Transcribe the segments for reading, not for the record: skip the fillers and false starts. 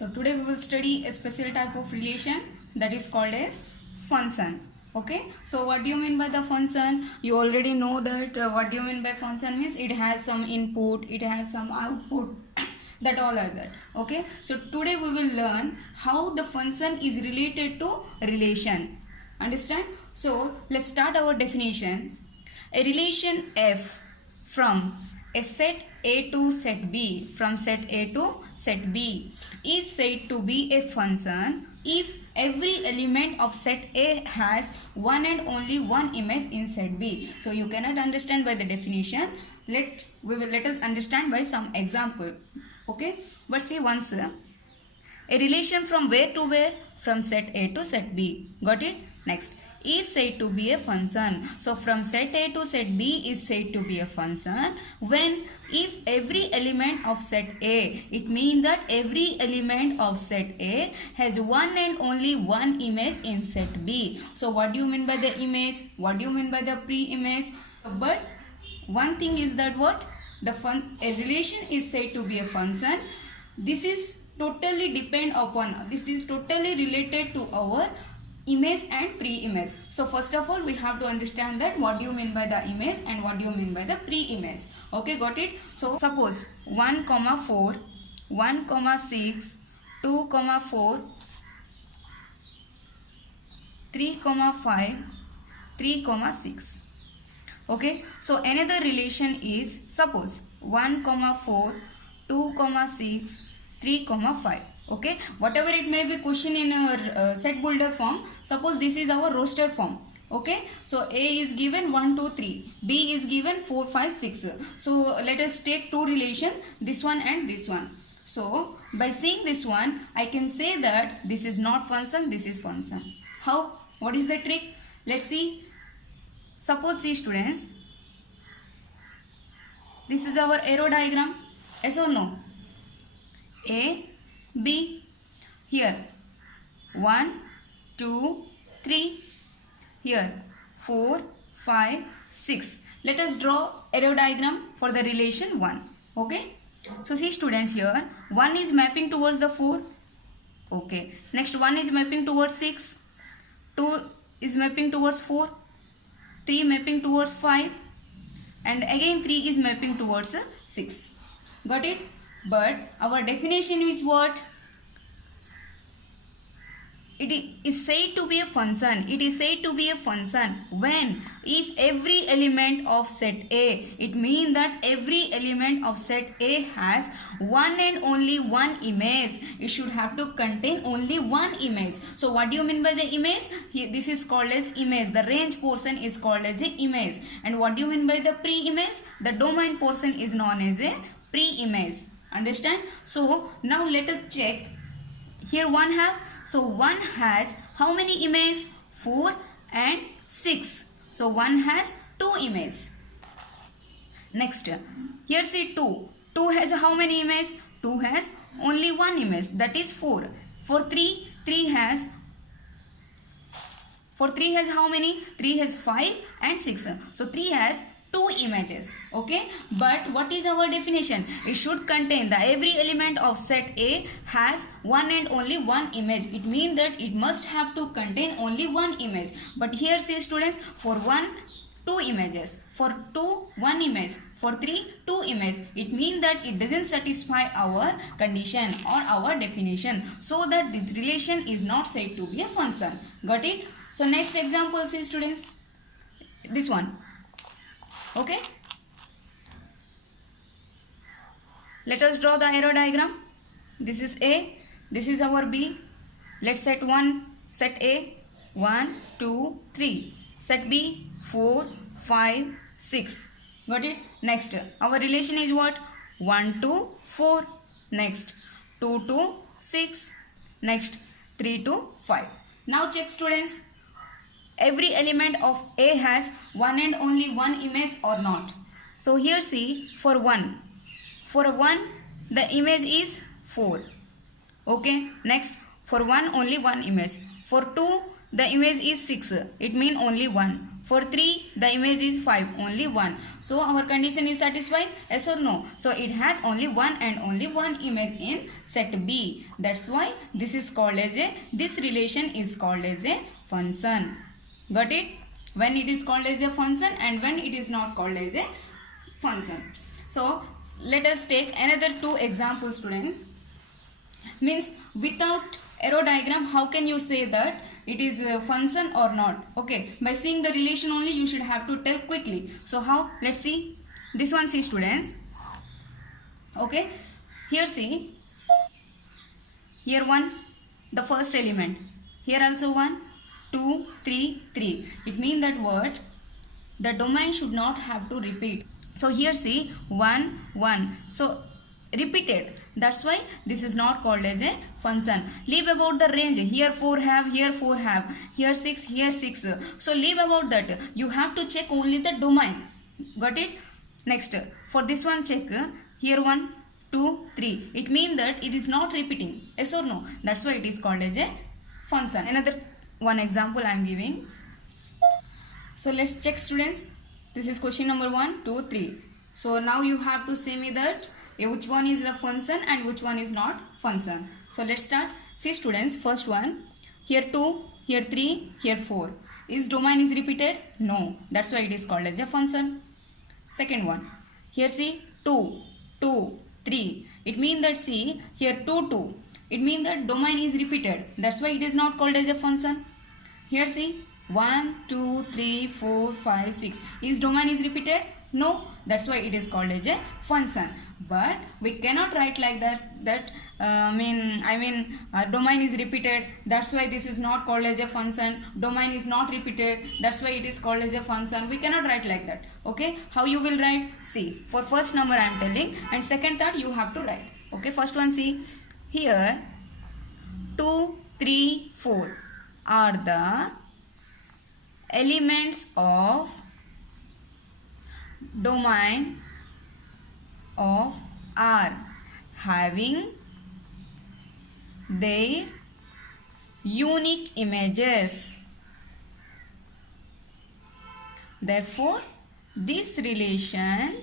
So today we will study a special type of relation that is called as function. Okay, so what do you mean by the function? You already know that what do you mean by function means it has some input, it has some output, that all are that. Okay, so today we will learn how the function is related to relation. Understand? So let's start our definition. A relation f from a set A to set B, from set A to set B, is said to be a function if every element of set A has one and only one image in set B. So you cannot understand by the definition. Let us understand by some example. Okay, but see once. A relation from where to where? From set A to set B. Got it? Next, is said to be a function. So from set A to set B is said to be a function when if every element of set A, it means that every element of set A has one and only one image in set B. So what do you mean by the image? What do you mean by the pre-image? But one thing is that what? A relation is said to be a function. This is totally related to our image and pre-image. So first of all we have to understand that what do you mean by the image and what do you mean by the pre-image. Okay, got it? So suppose 1, 4, 1, 6, 2, 4, 3, 5, 3, 6. Okay, so another relation is suppose 1, 4, 2, 6, 3, 5. Okay, whatever it may be question in our set builder form. Suppose this is our roster form. Okay, so A is given 1, 2, 3, B is given 4, 5, 6. So let us take two relation, this one and this one. So by seeing this one, I can say that this is not function, this is function. How? What is the trick? Let's see. Suppose, see students, this is our arrow diagram. Yes or no? A, B, here 1, 2, 3, here 4, 5, 6. Let us draw arrow diagram for the relation 1. Okay, so see students, here 1 is mapping towards the 4. Okay, next 1 is mapping towards 6, 2 is mapping towards 4, 3 mapping towards 5, and again 3 is mapping towards 6. Got it? But our definition is what? It is said to be a function. It is said to be a function when if every element of set A, it means that every element of set A has one and only one image. It should have to contain only one image. So what do you mean by the image? Here, this is called as image. The range portion is called as the image. And what do you mean by the pre-image? The domain portion is known as a pre-image. Understand? So now let us check. Here 1 have. So 1 has how many images? 4 and 6. So 1 has 2 images. Next, here see 2. 2 has how many images? 2 has only one image, that is 4. For 3, 3 has how many? 3 has 5 and 6. So 3 has 2 images. Okay, but what is our definition? It should contain the every element of set A has one and only one image. It means that it must have to contain only one image. But here see students, for 1, 2 images, for 2, 1 image, for 3, 2 images. It means that it doesn't satisfy our condition or our definition, so that this relation is not said to be a function. Got it? So next example, see students, this one. Okay, let us draw the arrow diagram. This is A, this is our B. Let's set 1, set A 1, 2, 3, set B 4, 5, 6. Got it? Next, our relation is what? 1 to 4. Next, 2 to 6. Next, 3 to 5. Now check students. Every element of A has one and only one image or not. So here see, for 1 the image is 4. Okay, next, for 1 only one image. For 2 the image is 6. It means only 1. For 3, the image is 5, only 1. So our condition is satisfied, yes or no? So it has only one and only one image in set B. That's why this relation is called as a function. Got it? When it is called as a function and when it is not called as a function. So let us take another 2 examples, students. Means without arrow diagram, how can you say that it is a function or not? Okay, by seeing the relation only you should have to tell quickly. So how? Let's see. This one, see students. Okay, here see. Here 1, the first element. Here also 1, 2, 3, 3. It means that what? The domain should not have to repeat. So here see 1, 1. So repeated. That's why this is not called as a function. Leave about the range. Here 4 have, here 4 have, here 6, here 6. So leave about that. You have to check only the domain. Got it? Next, for this one check. Here 1, 2, 3. It means that it is not repeating. Yes or no? That's why it is called as a function. Another one example I am giving. So let's check, students. This is question number 1, 2, 3. So now you have to say me that which one is the function and which one is not function. So let's start. See students, first one. Here 2, here 3, here 4. Is domain is repeated? No. That's why it is called as a function. Second one. Here see 2, 2, 3. It means that see here 2, 2. It means that domain is repeated. That's why it is not called as a function. Here see 1, 2, 3, 4, 5, 6. Is domain is repeated? No. That's why it is called as a function. But we cannot write like that. Domain is repeated. That's why this is not called as a function. Domain is not repeated. That's why it is called as a function. We cannot write like that. Okay. How you will write? See. For first number I am telling. And second, third you have to write. Okay. First one see. Here 2, 3, 4 are the elements of domain of R having their unique images. Therefore, this relation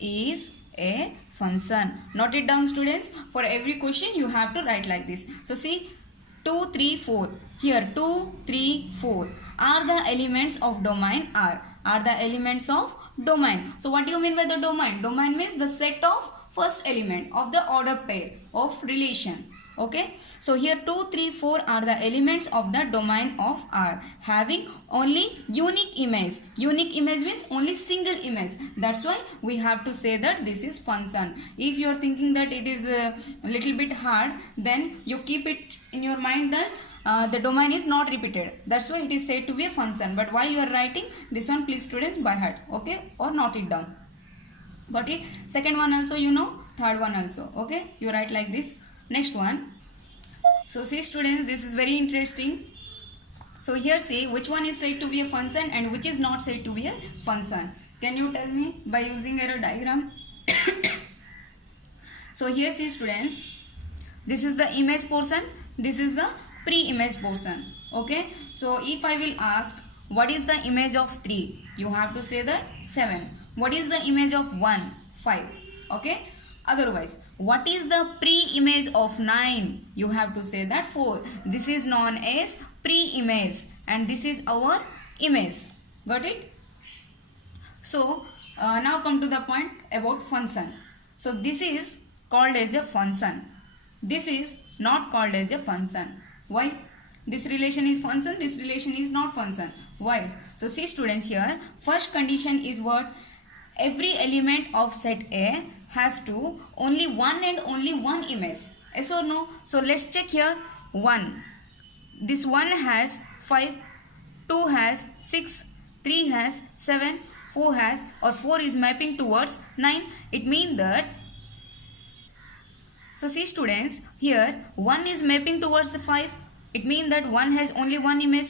is a function. Note it down, students. For every question you have to write like this. So see 2, 3, 4. Here 2, 3, 4 are the elements of domain R. Are the elements of domain. So what do you mean by the domain? Domain means the set of first element of the order pair of relation. Okay. So here 2, 3, 4 are the elements of the domain of R having only unique image. Unique image means only single image. That's why we have to say that this is function. If you are thinking that it is a little bit hard, then you keep it in your mind that the domain is not repeated. That's why it is said to be a function. But while you are writing this one, please students by heart. Okay. Or note it down. Got it? Second one also you know. Third one also. Okay. You write like this. Next one. So see students, this is very interesting. So here see which one is said to be a function and which is not said to be a function. Can you tell me by using arrow diagram? So here see students, this is the image portion, this is the pre-image portion. Okay. So if I will ask what is the image of 3, you have to say that 7. What is the image of 1? 5. Okay. Otherwise, what is the pre-image of 9? You have to say that 4. This is known as pre-image and this is our image. Got it? So, now come to the point about function. So, this is called as a function. This is not called as a function. Why? This relation is function, this relation is not function. Why? So, see students here, first condition is what? Every element of set A has to only one and only one image. Yes or no? So let's check here. 1. This 1 has 5, 2 has 6, 3 has 7, 4 has or 4 is mapping towards 9. It means that, so see students, here 1 is mapping towards the 5. It means that 1 has only one image.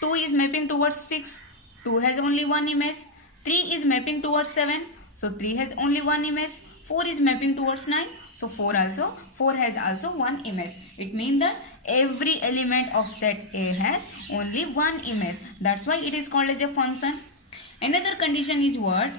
2 is mapping towards 6. 2 has only one image. 3 is mapping towards 7. So 3 has only one image. 4 is mapping towards 9. So 4 has also one image. It means that every element of set A has only one image. That's why it is called as a function. Another condition is what?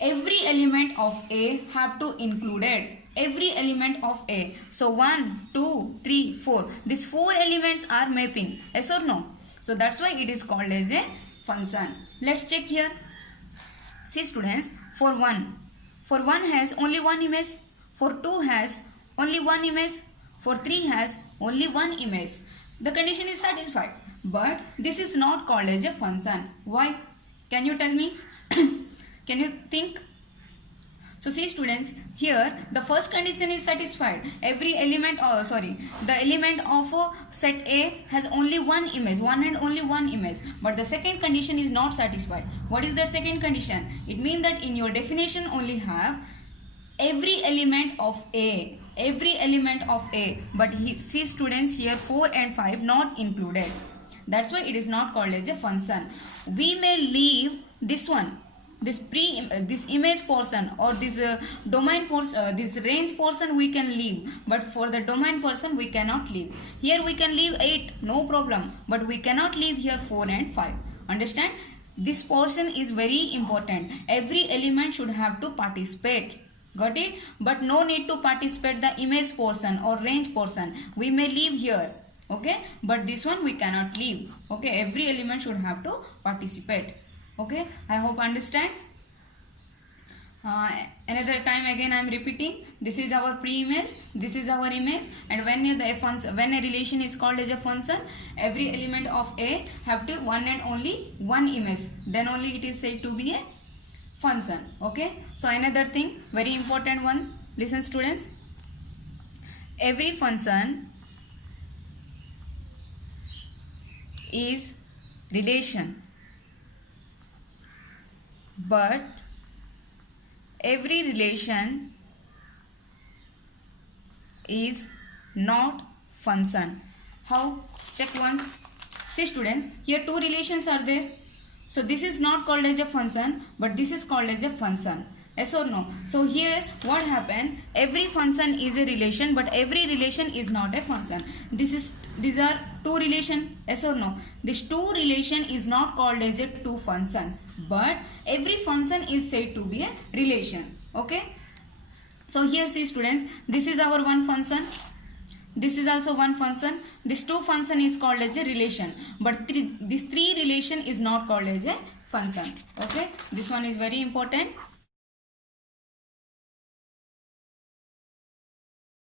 Every element of A have to included. Every element of A. So 1, 2, 3, 4. These 4 elements are mapping. Yes or no? So that's why it is called as a function. Let's check here. See students, for 1 has only one image. For 2 has only one image. For 3 has only one image. The condition is satisfied. But this is not called as a function. Why? Can you tell me? Can you think? So see students, here the first condition is satisfied. Every element, the element of set A has only one image, one and only one image. But the second condition is not satisfied. What is that second condition? It means that in your definition only have every element of A. Every element of A. But see students, here 4 and 5 not included. That's why it is not called as a function. We may leave this one. This image portion or this domain portion, this range portion we can leave, but for the domain portion we cannot leave. Here we can leave 8, no problem, but we cannot leave here 4 and 5. Understand? This portion is very important. Every element should have to participate. Got it? But no need to participate the image portion or range portion. We may leave here. Okay? But this one we cannot leave. Okay? Every element should have to participate. Okay, I hope understand. Another time again I am repeating. This is our pre-image, this is our image, and when a relation is called as a function, every element of A have to one and only one image. Then only it is said to be a function. Okay. So another thing, very important one. Listen students. Every function is relation. But every relation is not function. How? Check once. See students, here 2 relations are there. So this is not called as a function, but this is called as a function. Yes or no? So here what happened? Every function is a relation, but every relation is not a function. These are 2 relation. Yes or no? This 2 relation is not called as a 2 functions, but every function is said to be a relation. Okay. So here see students, this is our one function. This is also one function. This 2 function is called as a relation, but this 3 relation is not called as a function. Okay. This one is very important.